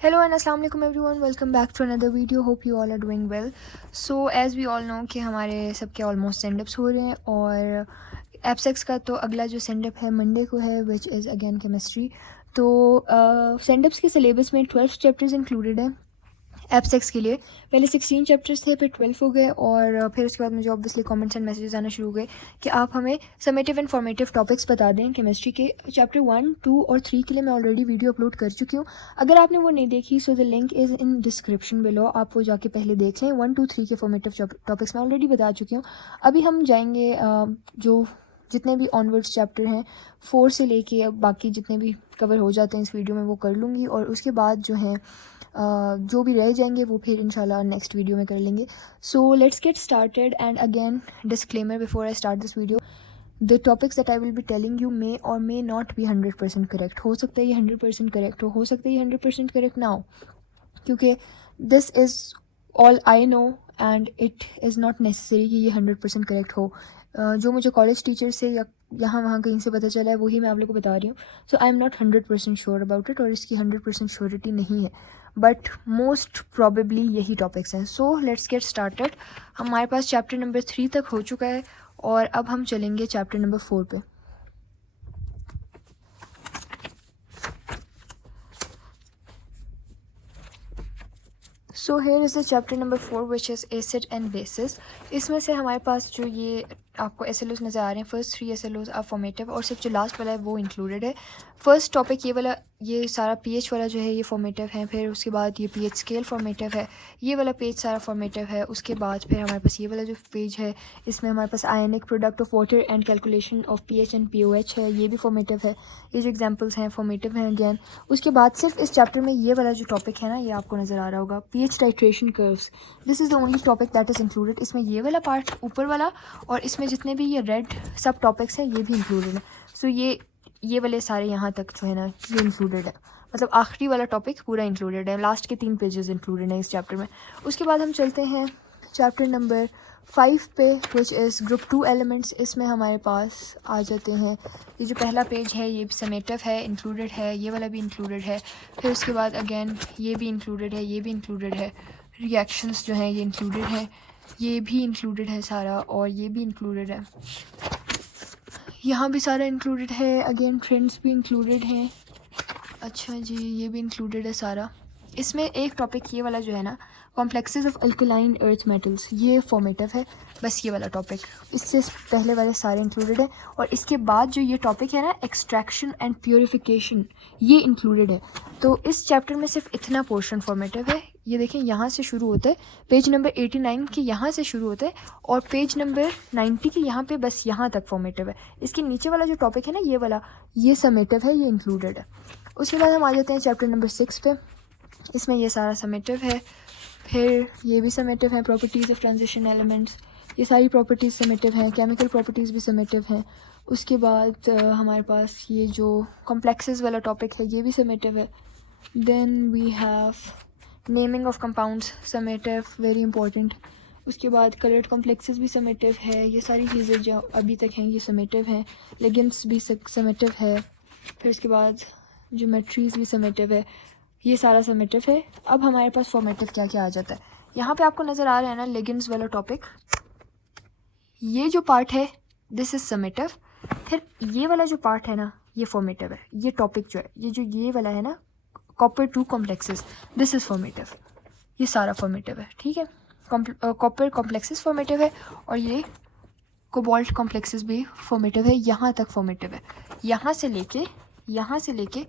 Hello and अस्सलाम वालेकुम everyone, welcome back to another video. Hope you all are doing well. So as we all know कि हमारे सबके almost सेंडअप्स हो रहे हैं और एप्सेक्स का तो अगला जो सेंडअप है मंडे को है विच इज़ अगेन केमिस्ट्री. तो सेंडअप्स के सिलेबस में 12 चैप्टर्स इंक्लूडेड है एप्सेक्स के लिए. पहले 16 चैप्टर्स थे, फिर 12 हो गए और फिर उसके बाद मुझे ऑब्वियसली कमेंट्स एंड मैसेजेस आना शुरू हो गए कि आप हमें समेटिव एंड फॉर्मेटिव टॉपिक्स बता दें केमिस्ट्री के. चैप्टर 1, 2 और 3 के लिए मैं ऑलरेडी वीडियो अपलोड कर चुकी हूँ. अगर आपने वो नहीं देखी so the link is in description below, आप वो जाके पहले देख लें. 1, 2, 3 के फॉर्मेटिव टॉपिक्स मैं ऑलरेडी बता चुकी हूँ. अभी हम जाएंगे जो जितने भी ऑनवर्ड्स चैप्टर हैं 4 से लेके अब बाकी जितने भी कवर हो जाते हैं इस वीडियो में वो कर लूँगी और उसके बाद जो हैं जो भी रह जाएंगे वो फिर इंशाल्लाह नेक्स्ट वीडियो में कर लेंगे. सो let's get started and again disclaimer before I start this video. The topics that I will be telling you may और मे नॉट बी 100% करेक्ट. हो सकता है ये 100% करेक्ट हो सकता है ये 100% करेक्ट ना हो, क्योंकि this is all I know and it is not necessary कि ये 100% करेक्ट हो. जो मुझे कॉलेज टीचर से या यहाँ वहाँ कहीं से पता चला है वही मैं आप लोगों को बता रही हूँ. So I am not 100% sure about it और इसकी 100% श्योरिटी नहीं है, बट मोस्ट प्रॉबेबली यही टॉपिक्स हैं. So let's get started. हमारे पास चैप्टर नंबर 3 तक हो चुका है और अब हम चलेंगे चैप्टर नंबर 4 पे. So here is the chapter number 4 which is acid and bases. इसमें से हमारे पास जो ये आपको एसएलओज नज़र आ रहे हैं, फर्स्ट 3 एसएलओज आर फॉर्मेटिव और सिर्फ जो लास्ट वाला है वो इंक्लूडेड है. फर्स्ट टॉपिक ये वाला, ये सारा पीएच वाला जो है ये फॉर्मेटिव है. फिर उसके बाद ये पीएच स्केल फॉर्मेटिव है, ये वाला पेज सारा फॉर्मेटिव है. उसके बाद फिर हमारे पास ये वाला जो पेज है इसमें हमारे पास ionic product of water and calculation of pH and pOH है, ये भी फॉर्मेटिव है. ये जो एग्जांपल्स हैं फॉर्मेटिव हैं अगेन. उसके बाद सिर्फ इस चैप्टर में ये वाला जो टॉपिक है ना, ये आपको नज़र आ रहा होगा, pH titration curves. This is the only topic that is included. इसमें ये वाला पार्ट ऊपर वाला और इसमें जितने भी ये रेड सब टॉपिक्स हैं ये भी इंक्लूडेड है. सो ये वाले सारे यहाँ तक जो है ना ये इंक्लूडेड है, मतलब आखिरी वाला टॉपिक पूरा इंक्लूडेड है. लास्ट के 3 पेजेस इंक्लूडेड हैं इस चैप्टर में. उसके बाद हम चलते हैं चैप्टर नंबर 5 पे विच इज़ ग्रुप 2 एलिमेंट्स. इसमें हमारे पास आ जाते हैं, ये जो पहला पेज है ये समेटिव है, इंक्लूडेड है, ये वाला भी इंक्लूडेड है. फिर उसके बाद अगेन ये भी इंक्लूडेड है, ये भी इंक्लूडेड है. रिएक्शंस जो हैं ये इंक्लूडेड है, ये भी इंक्लूडेड है सारा और ये भी इंक्लूडेड है. यहाँ भी सारा इंक्लूडेड है. अगेन ट्रेंड्स भी इंक्लूडेड हैं. अच्छा जी, ये भी इंक्लूडेड है सारा. इसमें एक टॉपिक ये वाला जो है ना, complexes of alkaline earth metals, ये फॉर्मेटिव है. बस ये वाला टॉपिक, इससे पहले वाले सारे इंक्लूडेड है. और इसके बाद जो ये टॉपिक है ना, एक्सट्रैक्शन एंड प्योरिफिकेशन, ये इंक्लूडेड है. तो इस चैप्टर में सिर्फ इतना पोर्शन फॉर्मेटिव है. ये देखें यहाँ से शुरू होता है, पेज नंबर 89 के यहाँ से शुरू होता है और पेज नंबर 90 के यहाँ पे बस यहाँ तक फॉर्मेटिव है. इसके नीचे वाला जो टॉपिक है ना ये वाला, ये समेटिव है, ये इंक्लूडेड है. उसके बाद हम आ जाते हैं चैप्टर नंबर 6 पे. इसमें ये सारा समेटिव है. फिर ये भी समेटिव है, प्रॉपर्टीज़ ऑफ ट्रांजिशन एलिमेंट्स, ये सारी प्रॉपर्टीज़ समेटिव हैं. केमिकल प्रॉपर्टीज़ भी समेटिव हैं. उसके बाद हमारे पास ये जो कॉम्प्लेक्सेस वाला टॉपिक है ये भी समेटिव है. Then we have naming of compounds, summative, very important. उसके बाद कलर्ड कॉम्प्लेक्सेस भी समेटिव है. ये सारी चीज़ें जो अभी तक हैं ये समेटिव हैं. लिगेंड्स भी समेटिव है. फिर उसके बाद ज्योमेट्रीज भी समेटिव है. ये सारा समेटिव है. अब हमारे पास फॉर्मेटिव क्या क्या आ जाता है. यहाँ पे आपको नज़र आ रहा है ना लिगेंड्स वाला टॉपिक, ये जो पार्ट है दिस इज़ समेटिव. फिर ये वाला जो पार्ट है ना ये फॉर्मेटिव है. ये टॉपिक जो है ये वाला है ना, copper 2 complexes, this is formative. ये सारा फॉर्मेटिव है, ठीक है. कॉपर कॉम्प्लेक्सेस फॉर्मेटिव है और ये कोबाल्ट कॉम्प्लेक्सेस भी फॉर्मेटिव है. यहाँ तक फॉर्मेटिव है, यहाँ से लेके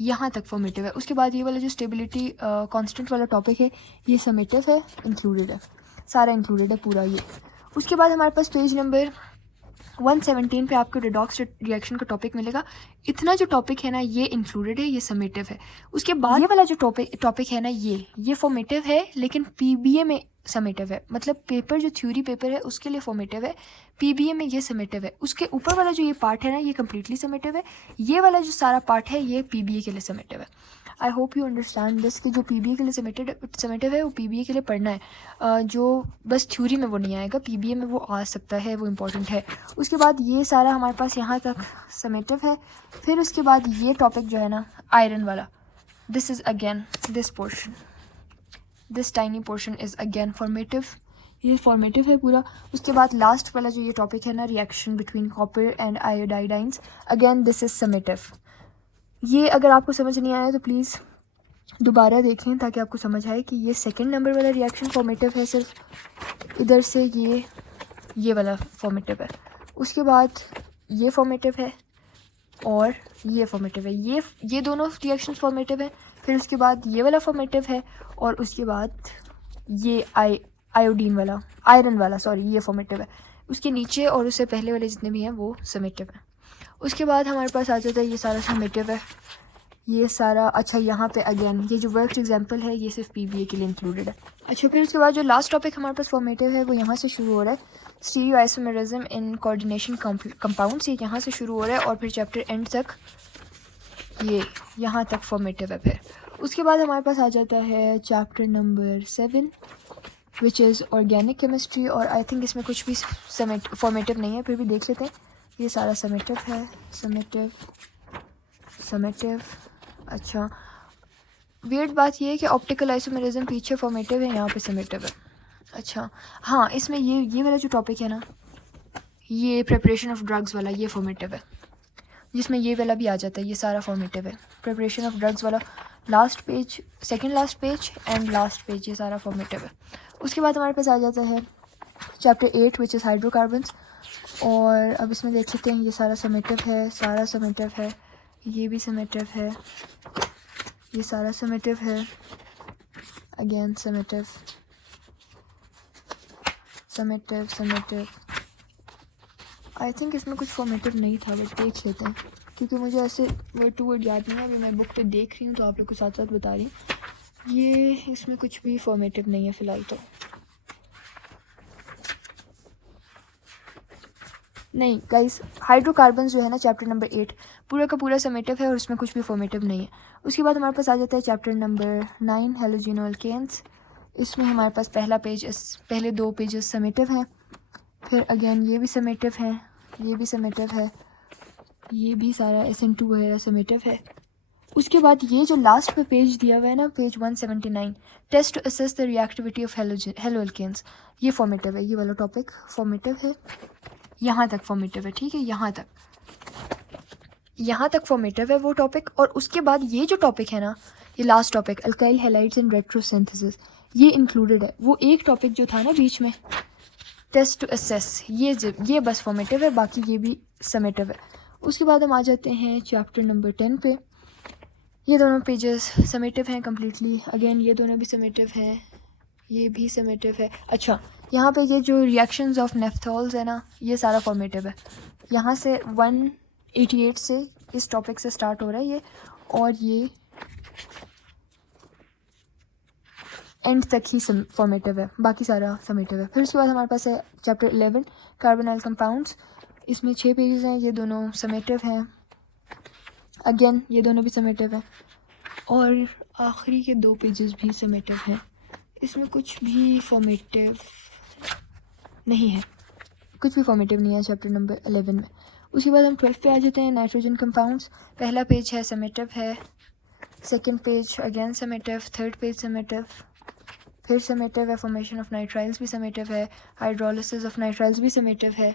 यहाँ तक फॉर्मेटिव है. उसके बाद ये वाला जो स्टेबिलिटी कांस्टेंट वाला टॉपिक है ये समेटिव है, इंक्लूडेड है, सारा इंक्लूडेड है पूरा ये. उसके बाद हमारे पास पेज नंबर 117 पे आपको रिडॉक्स रिएक्शन का टॉपिक मिलेगा. इतना जो टॉपिक है ना ये इंक्लूडेड है, ये समेटिव है. उसके बाद ये वाला जो टॉपिक है ना ये फॉर्मेटिव है लेकिन पीबीए में समेटिव है. मतलब पेपर जो थ्योरी पेपर है उसके लिए फॉर्मेटिव है, पीबीए में ये समेटिव है. उसके ऊपर वाला जो ये पार्ट है ना ये कम्प्लीटली समेटिव है. ये वाला जो सारा पार्ट है ये पीबीए के लिए समेटिव है. I hope you understand this कि जो पीबीए के लिए समेटिव है वो पीबीए के लिए पढ़ना है. जो बस थ्योरी में वो नहीं आएगा, पीबीए में वो आ सकता है, वो इम्पोर्टेंट है. उसके बाद ये सारा हमारे पास यहाँ तक समेटिव है. फिर उसके बाद ये टॉपिक जो है ना आयरन वाला, this is again this portion, this tiny portion is again formative, ये फॉर्मेटिव है पूरा। उसके बाद लास्ट वाला जो ये टॉपिक है ना, reaction between copper and iodide ions, again this is summative. ये अगर आपको समझ नहीं आया तो प्लीज़ दोबारा देखें ताकि आपको समझ आए कि ये सेकंड नंबर वाला रिएक्शन फॉर्मेटिव है, सिर्फ इधर से ये वाला फॉर्मेटिव है। उसके बाद ये फॉर्मेटिव है और ये फॉर्मेटिव है, ये दोनों रिएक्शन फॉर्मेटिव है। फिर उसके बाद ये वाला फॉर्मेटिव है और उसके बाद ये आयोडीन वाला, आयरन वाला सॉरी, ये फॉर्मेटिव है। उसके नीचे और उससे पहले वाले जितने भी हैं वो समेटिव हैं। उसके बाद हमारे पास आ जाता है ये सारा समेटिव है, ये सारा। अच्छा यहाँ पे अगेन ये जो वर्क्ड एग्जांपल है ये सिर्फ पीबीए के लिए इंक्लूडेड है। अच्छा फिर उसके बाद जो लास्ट टॉपिक हमारे पास फॉर्मेटिव है वो यहाँ से शुरू हो रहा है, स्टीरियोआइसोमेरिज्म इन कोऑर्डिनेशन कंपाउंड्स, ये यहाँ से शुरू हो रहा है और फिर चैप्टर एंड तक ये यहाँ तक फॉर्मेटिव है। फिर उसके बाद हमारे पास आ जाता है chapter number 7 which is organic chemistry, और आई थिंक इसमें कुछ भी फॉर्मेटिव नहीं है, फिर भी देख लेते हैं। ये सारा समेटिव है, समेटिव। अच्छा वियर्ड बात ये है कि ऑप्टिकल आइसोमेरिज्म पीछे फॉर्मेटिव है, यहाँ पे समेटिव है। अच्छा हाँ, इसमें ये वाला जो टॉपिक है ना, ये प्रिपरेशन ऑफ ड्रग्स वाला, ये फॉर्मेटिव है, जिसमें ये वाला भी आ जाता है, ये सारा फॉर्मेटिव है। प्रिपरेशन ऑफ ड्रग्स वाला last page, second last page and last page, ये सारा फॉर्मेटिव है। उसके बाद हमारे पास आ जाता है चैप्टर 8 विच इज़ हाइड्रोकार्बन्स, और अब इसमें देख सकते हैं ये सारा समेटिव है, सारा समेटिव है, ये भी समेटिव है, ये सारा समेटिव है, again summative summative summative. I think इसमें कुछ फॉर्मेटिव नहीं था, बट देख लेते हैं क्योंकि मुझे ऐसे वर्ड टू वर्ड याद नहीं है। अभी मैं बुक पे देख रही हूँ तो आप लोग को साथ साथ बता रही हूँ। ये इसमें कुछ भी फॉर्मेटिव नहीं है फ़िलहाल तो। नहीं गाइस, हाइड्रोकार्बन्स जो है ना चैप्टर नंबर 8 पूरा का पूरा समेटिव है और उसमें कुछ भी फॉर्मेटिव नहीं है। उसके बाद हमारे पास आ जाता है चैप्टर नंबर 9 हेलोजन एल्केन्स। इसमें हमारे पास पहले 2 पेजेस समेटिव हैं, फिर अगेन ये भी समेटिव है, ये भी समेटिव है, ये भी सारा SN2 वगैरह समेटिव है। उसके बाद ये जो लास्ट पे पेज दिया हुआ है ना, page 179, test to assess the reactivity of haloalkanes, ये फॉर्मेटिव है, ये वाला टॉपिक फॉर्मेटिव है, यहाँ तक फॉर्मेटिव है, ठीक है, यहाँ तक फॉर्मेटिव है वो टॉपिक। और उसके बाद ये जो टॉपिक है ना, ये last topic alkyl halides and retrosynthesis, ये इंक्लूडेड है। वो एक टॉपिक जो था ना बीच में टेस्ट टू असेस, ये बस फॉर्मेटिव है, बाकी ये भी समेटिव है। उसके बाद हम आ जाते हैं चैप्टर नंबर 10 पे। ये दोनों पेजेस समेटिव हैं कम्प्लीटली, अगेन ये दोनों भी समेटिव हैं, ये भी समेटिव है। अच्छा यहाँ पे ये जो रिएक्शंस ऑफ नेफ्थॉल्स है ना, ये सारा फॉर्मेटिव है। यहाँ से 188 से इस टॉपिक से स्टार्ट हो रहा है ये, और ये एंड तक ही फॉर्मेटिव है, बाकी सारा समेटिव है। फिर उसके बाद हमारे पास है चैप्टर 11 कार्बोनाइल कंपाउंड्स। इसमें 6 पेजेस हैं, ये दोनों समेटिव हैं, अगेन ये दोनों भी समेटिव है, और आखिरी के 2 पेजेस भी समेटिव हैं। इसमें कुछ भी फॉर्मेटिव नहीं है, कुछ भी फॉर्मेटिव नहीं है चैप्टर नंबर 11 में। उसके बाद हम 12 पे आ जाते हैं, नाइट्रोजन कंपाउंड्स। पहला पेज है समेटिव है, second page again summative, third page summative, फिर समेटिव है, फॉर्मेशन ऑफ नाइट्राइल्स भी समेटिव है, हाइड्रोलिसिस ऑफ नाइट्राइल्स भी समेटिव है,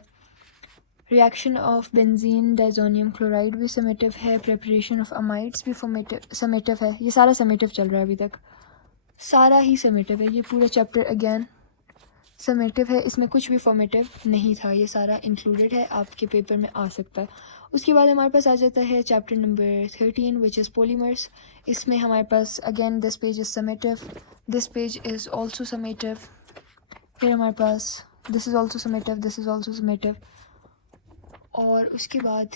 reaction of benzene diazonium chloride भी समेटिव है, प्रिपरेशन ऑफ अमाइड्स भी समेटिव है। ये सारा समेटिव चल रहा है अभी तक, सारा ही समेटिव है, ये पूरा चैप्टर अगेन समेटिव है, इसमें कुछ भी फॉर्मेटिव नहीं था, ये सारा इंक्लूडेड है, आपके पेपर में आ सकता है। उसके बाद हमारे पास आ जाता है chapter number 13 which is polymers. इसमें हमारे पास again this page is summative, this page is also summative, फिर हमारे पास this is also summative, this is also summative. और उसके बाद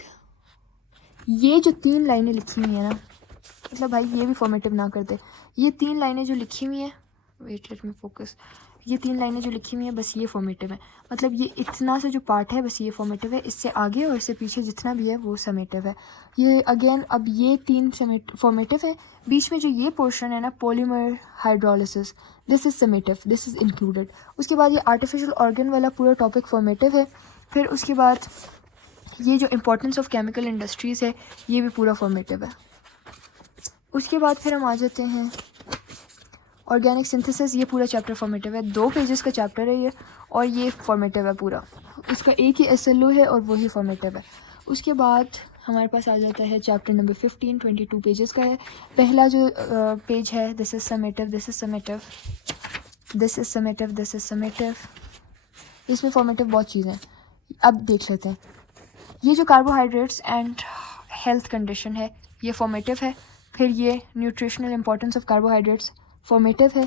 ये जो 3 लाइनें लिखी हुई हैं ना, मतलब भाई ये भी फॉर्मेटिव ना करते, ये 3 लाइनें जो लिखी हुई हैं, वेट लेट मी फोकस, ये 3 लाइनें जो लिखी हुई हैं बस ये फॉर्मेटिव है। मतलब ये इतना सा जो पार्ट है बस ये फॉर्मेटिव है, इससे आगे और इससे पीछे जितना भी है वो समेटिव है। ये अगेन अब ये 3 फॉर्मेटिव है, बीच में जो ये पोर्शन है ना polymer hydrolysis, this is summative, this is included. उसके बाद ये आर्टिफिशियल ऑर्गन वाला पूरा टॉपिक फॉर्मेटिव है। फिर उसके बाद ये जो इम्पोर्टेंस ऑफ केमिकल इंडस्ट्रीज़ है ये भी पूरा फॉर्मेटिव है। उसके बाद फिर हम आ जाते हैं ऑर्गेनिक सिंथेसिस। ये पूरा चैप्टर फॉर्मेटिव है, 2 पेजेस का चैप्टर है ये, और ये फॉर्मेटिव है पूरा। इसका एक ही SLO है और वही फॉर्मेटिव है। उसके बाद हमारे पास आ जाता है चैप्टर नंबर 15, 22 पेजेस का है। पहला जो पेज है, this is summative, this is summative, this is summative, this is summative. इसमें फॉर्मेटिव बहुत चीज़ें हैं, अब देख लेते हैं। ये जो कार्बोहाइड्रेट्स एंड हेल्थ कंडीशन है, ये फॉर्मेटिव है। फिर ये nutritional importance of carbohydrates formative है।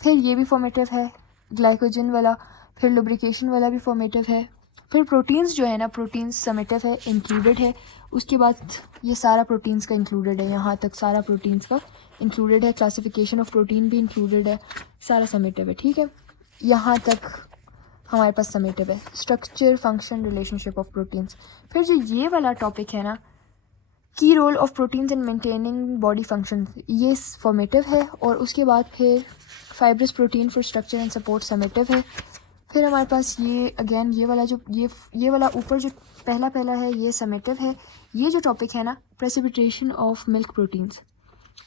फिर ये भी फॉर्मेटिव है, ग्लाइकोजन वाला। फिर लुब्रिकेशन वाला भी फॉर्मेटिव है। फिर प्रोटीन्स जो है ना, प्रोटीन्स समेटिव है, इंक्लूडेड है। उसके बाद ये सारा प्रोटीन्स का इंक्लूडेड है, यहाँ तक सारा प्रोटीन्स का इंक्लूडेड है। क्लासिफिकेशन ऑफ प्रोटीन भी इंक्लूडेड है, सारा समेटिव है, ठीक है। यहाँ तक हमारे पास समेटिव है। Structure, function, relationship of proteins. फिर जो ये वाला टॉपिक है ना, की role of proteins in maintaining body function, ये फॉर्मेटिव है। और उसके बाद फिर fibrous protein for structure and support summative है। फिर हमारे पास ये अगेन ये वाला जो ये वाला ऊपर जो पहला है, ये समेटिव है। ये जो टॉपिक है ना, प्रेसिपिटेशन ऑफ मिल्क प्रोटीन्स,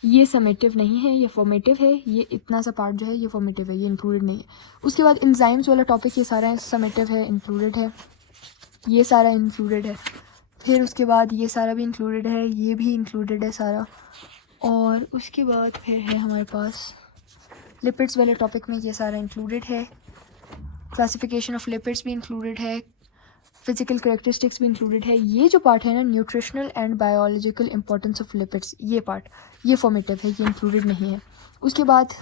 ये समेटिव नहीं है, ये फॉर्मेटिव है। ये इतना सा पार्ट जो है ये फॉर्मेटिव है, ये इंक्लूडेड नहीं है। उसके बाद एंजाइम्स वाला टॉपिक, ये सारा समेटिव है, इंक्लूडेड है, ये सारा इंक्लूडेड है। फिर उसके बाद ये सारा भी इंक्लूडेड है, ये भी इंक्लूडेड है सारा। और उसके बाद फिर है हमारे पास लिपिड्स वाले टॉपिक में ये सारा इंक्लूडेड है। क्लासिफिकेशन ऑफ लिपिड्स भी इंक्लूडेड है, फिजिकल करेक्टरिस्टिक्स भी इंक्लूडेड है। ये जो पार्ट है ना, nutritional and biological importance of lipids, ये पार्ट ये फॉर्मेटिव है, ये इंक्लूडेड नहीं है। उसके बाद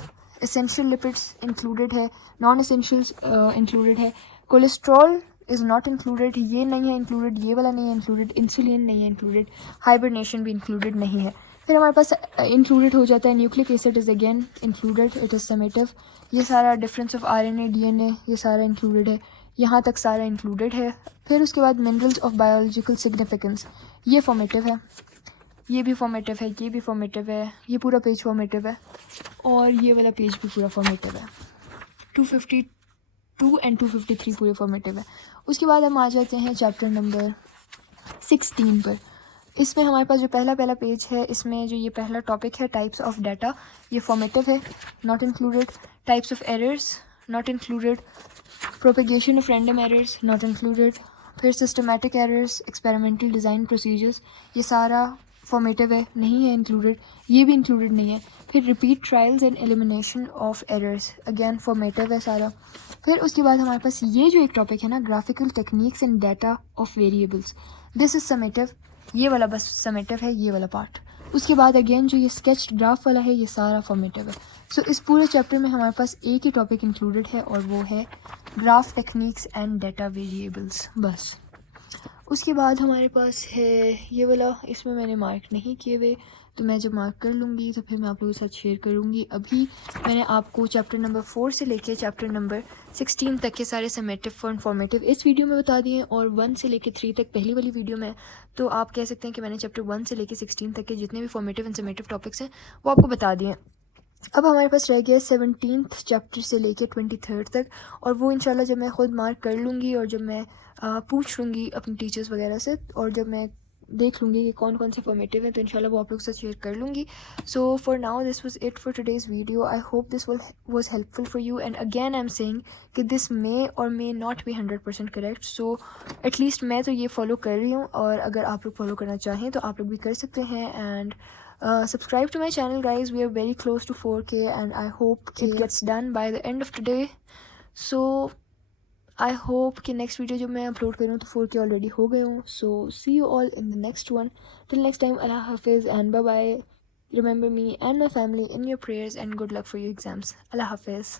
एसेंशियल लिपिड्स इंक्लूडेड है, नॉन एसेंशियल्स इंक्लूडेड है। कोलेस्ट्रॉल इज़ नॉट इंक्लूडेड, ये नहीं है इंक्लूडेड, ये वाला नहीं है इंक्लूडेड। इंसुलिन नहीं है इंक्लूडेड, हाइबरनेशन भी इंक्लूडेड नहीं है। फिर हमारे पास इंक्लूडेड हो जाता है nucleic acid is again included, it is summative. ये सारा डिफरेंस ऑफ RNA DNA ये सारा इंक्लूडेड है, यहाँ तक सारा इंक्लूडेड है। फिर उसके बाद मिनरल्स ऑफ बायोलॉजिकल सिग्निफिकेंस, ये फॉर्मेटिव है, ये भी फॉर्मेटिव है, ये भी फॉर्मेटिव है, ये पूरा पेज फॉर्मेटिव है, और ये वाला पेज भी पूरा फॉर्मेटिव है। 252 एंड 253 पूरे फॉर्मेटिव है। उसके बाद हम आ जाते हैं चैप्टर नंबर 16 पर। इसमें हमारे पास जो पहला पेज है, इसमें जो ये पहला टॉपिक है, टाइप्स ऑफ डाटा, ये फॉर्मेटिव है, not included. Types of errors, not included. Propagation of random errors, not included. फिर systematic errors, experimental design procedures, ये सारा फॉर्मेटिव है, नहीं है इंक्लूडेड, ये भी इंक्लूडेड नहीं है। फिर repeat trials and elimination of errors, again formative है सारा। फिर उसके बाद हमारे पास ये जो एक टॉपिक है ना, graphical techniques and data of variables, this is summative, ये वाला बस समेटिव है, ये वाला पार्ट। उसके बाद अगेन जो ये स्केच ग्राफ वाला है, ये सारा फॉर्मेटिव है। सो इस पूरे चैप्टर में हमारे पास एक ही टॉपिक इंक्लूडेड है, और वो है graph techniques and data variables, बस। उसके बाद हमारे पास है ये वाला, इसमें मैंने मार्क नहीं किए हुए, तो मैं जब मार्क कर लूँगी तो फिर मैं आप लोगों के साथ शेयर करूँगी। अभी मैंने आपको चैप्टर नंबर 4 से लेके चैप्टर नंबर 16 तक के सारे समेटिव और फॉर्मेटिव इस वीडियो में बता दिए, और 1 से लेके 3 तक पहली वाली वीडियो में। तो आप कह सकते हैं कि मैंने चैप्टर 1 से लेके 16 तक के जितने भी फॉर्मेटिव एंड समेटिव टॉपिक्स हैं वो आपको बता दिए। अब हमारे पास रह गया 17th चैप्टर से लेके 23rd तक, और वो इंशाल्लाह जब मैं ख़ुद मार्क कर लूँगी और जब मैं पूछ लूँगी अपने टीचर्स वगैरह से, और जब मैं देख लूँगी कि कौन कौन से फॉर्मेटिव है, तो इंशाल्लाह वो आप लोग के साथ शेयर कर लूँगी। So for now this was it for today's video. I hope this was helpful for you, and again I am saying कि दिस मे और may not be 100% correct. So at least मैं तो ये फॉलो कर रही हूँ, और अगर आप लोग फॉलो करना चाहें तो आप लोग भी कर सकते हैं। And subscribe to my channel, guys. We are very close to 4K, and I hope it gets done by the end of today. So I hope कि next video जब मैं upload करूँ तो 4K already हो गए हूँ. So see you all in the next one. Till next time, Allah Hafiz and bye bye. Remember me and my family in your prayers, and good luck for your exams. Allah Hafiz.